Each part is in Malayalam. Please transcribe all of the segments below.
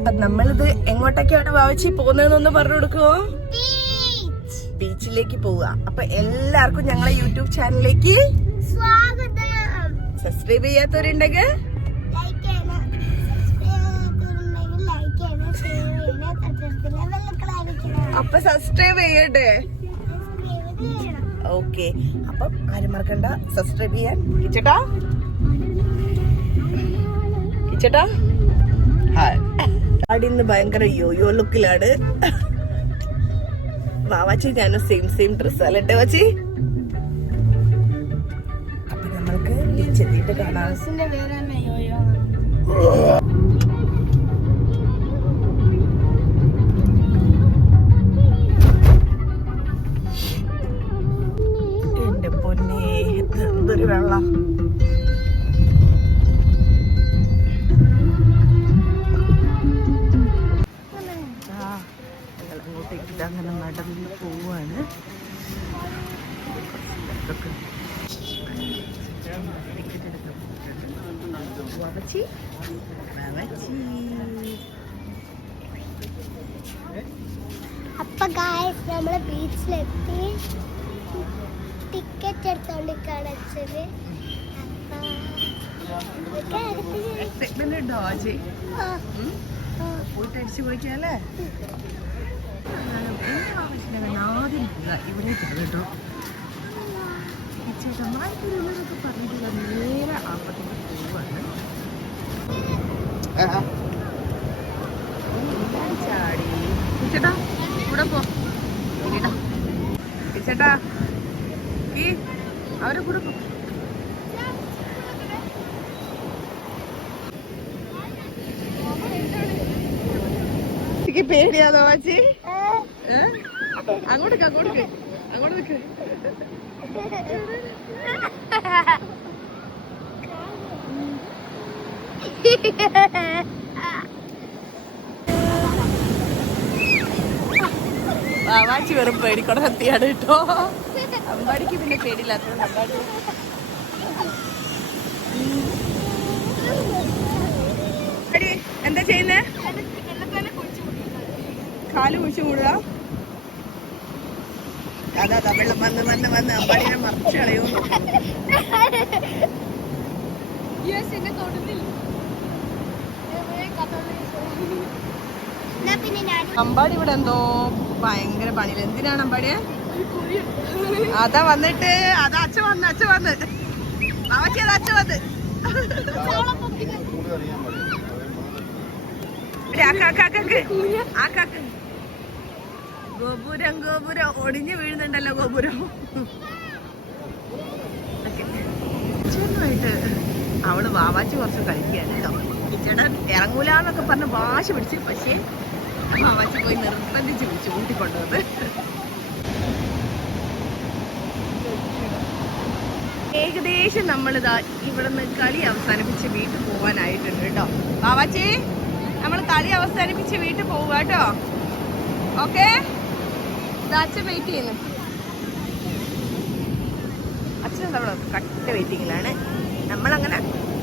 അപ്പൊ നമ്മളിത് എങ്ങോട്ടൊക്കെയാണ് വാവച്ചി പോകുന്നതെന്നൊന്ന് പറഞ്ഞു കൊടുക്കുവോ? ബീച്ചിലേക്ക് പോവുക. അപ്പൊ എല്ലാവർക്കും ഞങ്ങളെ യൂട്യൂബ് ചാനലിലേക്ക് സ്വാഗതം. സബ്സ്ക്രൈബ് ചെയ്യാത്തവരുണ്ടെങ്കിൽ അപ്പൊ സബ്സ്ക്രൈബ് ചെയ്യട്ടെ. ഓക്കെ, അപ്പൊ ആരും മറക്കണ്ട സബ്സ്ക്രൈബ് ചെയ്യാൻ. കിച്ചട്ടാ കിച്ചട്ടാ ആടിന്ന് ഭയങ്കര യോയോ ലുക്കിലാണ്. വാവാച്ചി ഞാനും സെയിം ഡ്രസ് അല്ലേ വാച്ചി? അപ്പൊ നമ്മൾക്ക് ബീച്ചെത്തിയിട്ട് കാണാം. എന്റെ പൊന്നേ, എന്തൊരു വെള്ളം. അങ്ങോട്ടേക്ക് അങ്ങനെ നടന്ന് പോവാണ്. അപ്പൊ ഗായ്സ് നമ്മള് ബീച്ചിലെത്തി. ടിക്കറ്റ് എടുത്തോണ്ട് കടച്ചത്. പോയിട്ട് അടിച്ചു പൊളിക്കാല്ലേ? ആദ്യം ഇവിടെ കേട്ടോ ചേട്ടന്മാരൊക്കെ പറഞ്ഞിട്ടില്ല. നേരെ അപ്പത്തേക്ക് പോവാണ്. ചാടി ചേട്ടാ ഇവിടെ പോ ചേട്ടാ, ഈ അവരെ കൂടെ പോ. പേടിയാതോ വാച്ചി? അങ്ങോട്ട് നിക്ക്. വാവാച്ചി വെറും പേടിക്കൊടെ സത്യാണ് കേട്ടോ. അമ്പാടിക്ക് പിന്നെ പേടിയില്ലാത്തത്. അമ്പാടി എന്താ ചെയ്യുന്നേ? കാല് കുഴിച്ചു കൂടുക. അതാ വെള്ളം വന്ന് അമ്പാടിനെ മറിച്ച് കളയുന്നു. അമ്പാടി ഇവിടെ എന്തോ ഭയങ്കര പണിയില്ല. എന്തിനാണ് അമ്പാടിയെ? അതാ വന്നിട്ട് അതാ അച്ഛ വന്ന് അവച്ചി അത് അച്ഛ വന്ന് ഗോപുരം ഒടിഞ്ഞു വീഴുന്നുണ്ടല്ലോ. ഗോപുരം ായിട്ട് അവള് വാവാച്ചി കുറച്ച് കളിക്കുകയാണ് കേട്ടോ. ചേട്ടൻ ഇറങ്ങൂലെന്നൊക്കെ പറഞ്ഞ് വാശി പിടിച്ച്, പക്ഷേ വാവാച്ചി പോയി നിർബന്ധിച്ച് വിളിച്ചു കൂട്ടിക്കൊണ്ടുവന്ന്. ഏകദേശം നമ്മളിതാ ഇവിടുന്ന് കളി അവസാനിപ്പിച്ച് വീട്ടിൽ പോകാനായിട്ടുണ്ട് കേട്ടോ. വാവാച്ചി, നമ്മൾ കളി അവസാനിപ്പിച്ച് വീട്ടിൽ പോവുക കേട്ടോ. ഓക്കെ, അച്ഛൻ വെയിറ്റ് ചെയ്യുന്നു. അച്ഛൻ അവിടെ കട്ട വെയിറ്റിങ്ങിലാണ്. നമ്മളങ്ങനെ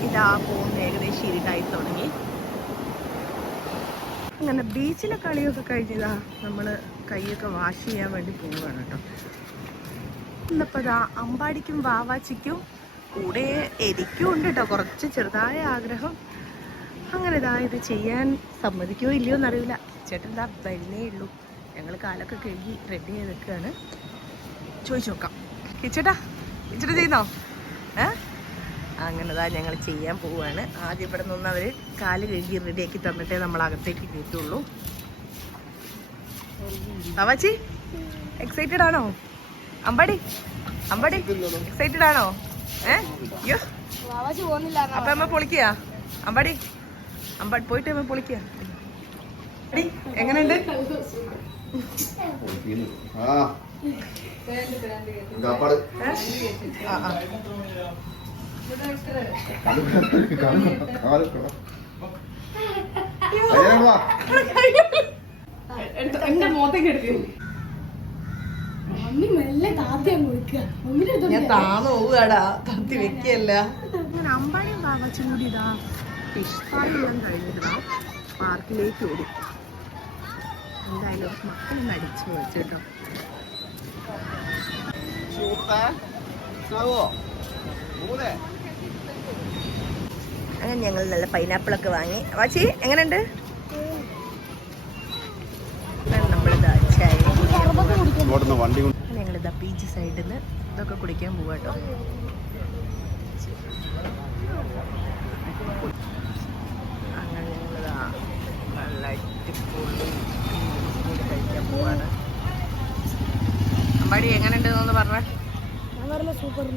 ഇതാ പോകുന്ന ഏകദേശം ഇരുട്ടായി തുടങ്ങി. അങ്ങനെ ബീച്ചിലെ കളിയൊക്കെ കഴിഞ്ഞതാ നമ്മള് കൈയൊക്കെ വാഷ് ചെയ്യാൻ വേണ്ടി പോവുകയാണ് കേട്ടോ. ഇന്നിപ്പോൾ ഇതാ അമ്പാടിക്കും വാവാച്ചിക്കും കൂടെ എനിക്കും ഉണ്ട് കേട്ടോ കുറച്ച് ചെറുതായ ആഗ്രഹം. അങ്ങനെ ഇതാ ഇത് ചെയ്യാൻ സമ്മതിക്കോ ഇല്ലയോ എന്നറിയില്ല. ചേട്ടൻ ഇതാ വരുന്നേ ഉള്ളൂ. ഞങ്ങൾ കാലൊക്കെ കഴുകി റെഡി ചെയ്ത് നിൽക്കുകയാണ്. ചോദിച്ചു നോക്കാം. കിച്ചേട്ടാ ചെയ്യുന്നോ? അങ്ങനെതാ ഞങ്ങൾ ചെയ്യാൻ പോവുകയാണ്. ആദ്യം ഇവിടെ നിന്ന് അവർ കാല് കഴുകി റെഡിയാക്കി തന്നിട്ടേ നമ്മൾ അകത്തേക്ക് കയറ്റുള്ളൂ. വാവാച്ചി എക്സൈറ്റഡ് ആണോ? അമ്പാടി എക്സൈറ്റഡ് ആണോ? അയ്യോ, അപ്പൊ അമ്മ പൊളിക്കുക. അമ്പാടി പോയിട്ട് അമ്മ പൊളിക്കുക. എങ്ങനെയുണ്ട്? എന്റെ മോത്തേക്ക് എടുക്കുക. ഞാൻ താന്ന് പോവുകടാ, തത്തി വെക്കല്ല. ഞാൻ അമ്പാടിയും വാവച്ചും കൂടി ഇതാ ഫിഷ് പാർട്ടിയെല്ലാം കഴിഞ്ഞിട്ടാ പാർക്കിലേക്ക് ഓടി. എന്തായാലും മക്കളൊന്ന് അടിച്ചു വെച്ചു കേട്ടോ. അങ്ങനെ ഞങ്ങൾ നല്ല പൈനാപ്പിളൊക്കെ വാങ്ങി. വാച്ചി എങ്ങനെയുണ്ട്? നമ്മളിതാ ചായ ഞങ്ങളിതാ ബീച്ച് സൈഡിൽ നിന്ന് ഇതൊക്കെ കുടിക്കാൻ പോവാ കേട്ടോ. അങ്ങനെ ഞങ്ങളിതാ നല്ല അടിപൊളി കഴിക്കാൻ പോവാണ്. അമ്പാടി എങ്ങനെയുണ്ടെന്ന് പറഞ്ഞ സൂപ്പർ.